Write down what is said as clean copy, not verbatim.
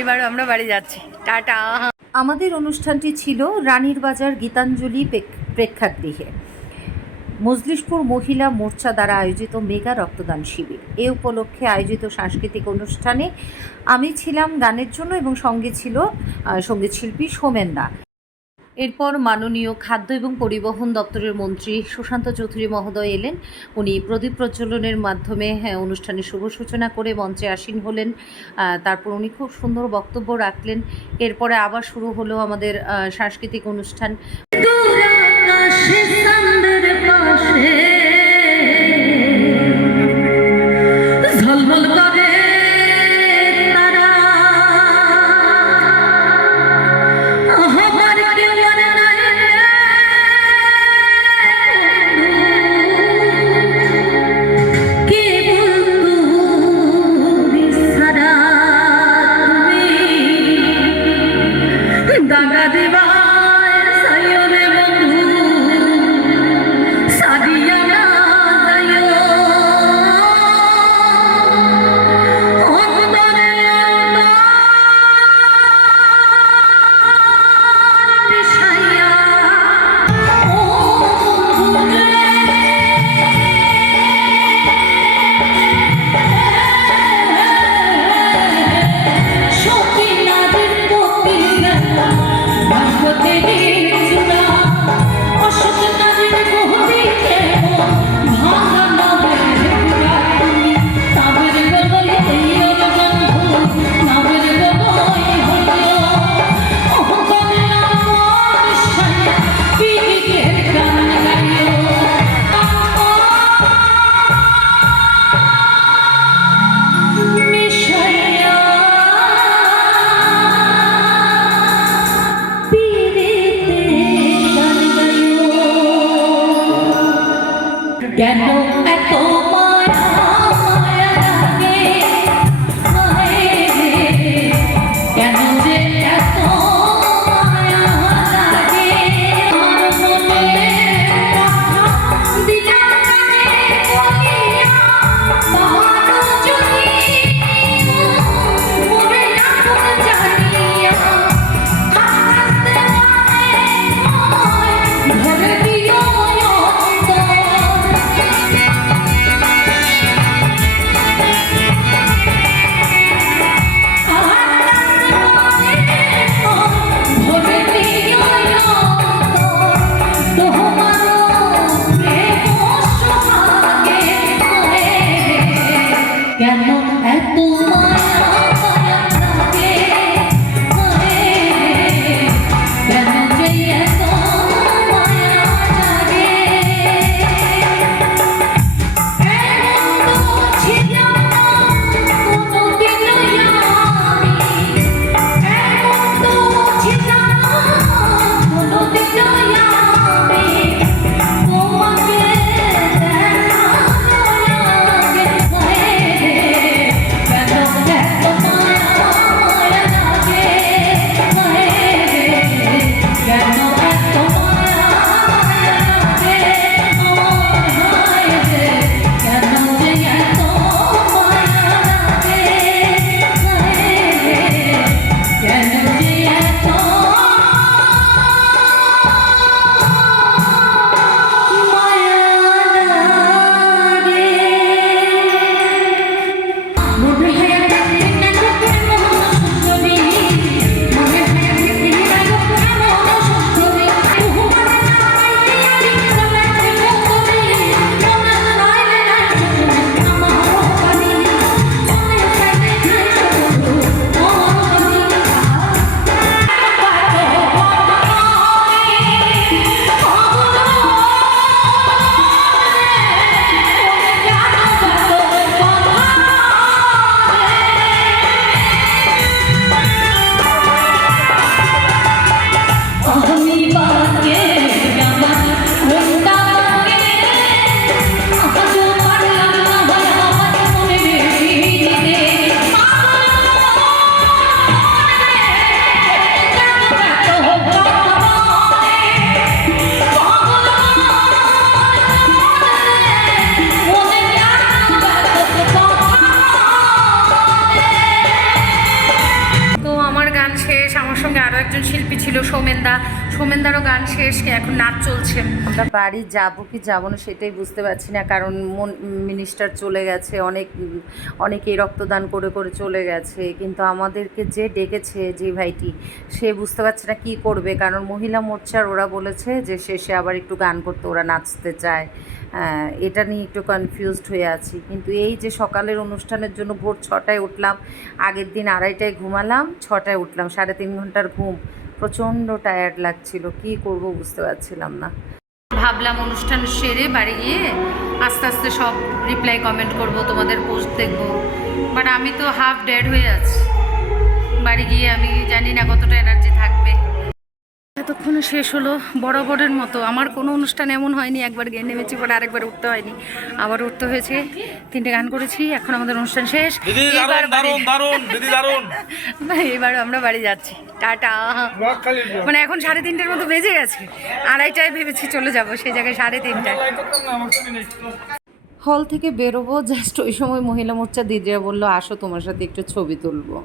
এবার আমরা বাড়ি যাচ্ছি, টাটা। আমাদের অনুষ্ঠানটি ছিল রানীর বাজার গীতাঞ্জলি প্রেক্ষাগৃহে মজলিশপুর মহিলা মোর্চা দ্বারা আয়োজিত মেগা রক্তদান শিবির। এ উপলক্ষে আয়োজিত সাংস্কৃতিক অনুষ্ঠানে আমি ছিলাম গানের জন্য এবং সঙ্গে ছিল সঙ্গীত শিল্পী সোমেন দা। এরপর মাননীয় খাদ্য এবং পরিবহন দপ্তরের মন্ত্রী সুশান্ত চৌধুরী মহোদয় এলেন। উনি প্রদীপ প্রজ্বলনের মাধ্যমে অনুষ্ঠানের শুভ সূচনা করে মঞ্চে আসীন হলেন। তারপর উনি খুব সুন্দর বক্তব্য রাখলেন। এরপরে আবার শুরু হলো আমাদের সাংস্কৃতিক অনুষ্ঠান। দাগা দিবার সায়রে ছিল সোমেনদারও গান শেষ, এখন নাচ চলছে। আমরা বাড়ি যাবো কি যাবো না সেটাই বুঝতে পারছি না, কারণ মিনিস্টার চলে গেছে, অনেকেই রক্তদান করে করে চলে গেছে, কিন্তু আমাদেরকে যে ডেকেছে যে ভাইটি সে বুঝতে পারছে না কী করবে, কারণ মহিলা মোর্চার ওরা বলেছে যে শেষে আবার একটু গান করতে ওরা নাচতে চায়। এটা নিয়ে একটু কনফিউজড হয়ে আছি, কিন্তু এই যে সকালের অনুষ্ঠানের জন্য ভোর 6টায় উঠলাম, আগের দিন 2:30টায় ঘুমালাম, 6টায় উঠলাম, 3.5 ঘন্টার ঘুম, প্রচণ্ড টায়ার্ড লাগছিল, কি করব বুঝতে পারছিলাম না। ভাবলাম অনুষ্ঠান সেরে বাড়ি গিয়ে আস্তে আস্তে সব রিপ্লাই কমেন্ট করব, তোমাদের পোস্ট দেখবো, বাট আমি তো হাফ ডেড হয়ে আছি। বাড়ি গিয়ে আমি জানি না কতটা এনার্জি থাকবে। এতক্ষণে শেষ হলো বরাবরের মতো। আমার কোনো অনুষ্ঠান এমন হয়নি একবার গিয়ে নেমেছি পরে আরেকবার উঠতে হয়নি, আবার উঠতে হয়েছে। 3টে গান করেছি, এখন আমাদের অনুষ্ঠান শেষ। এবার আমরা বাড়ি যাচ্ছি, টাটা। মানে এখন 3:30টার মতো বেজে গেছে, 2:30টায় ভেবেছি চলে যাব, সেই জায়গায় 3:30টায়। হল থেকে বেরোবো জাস্ট ওই সময় মহিলা মোর্চা দিদিরা বললো আসো তোমার সাথে একটু ছবি তুলবো।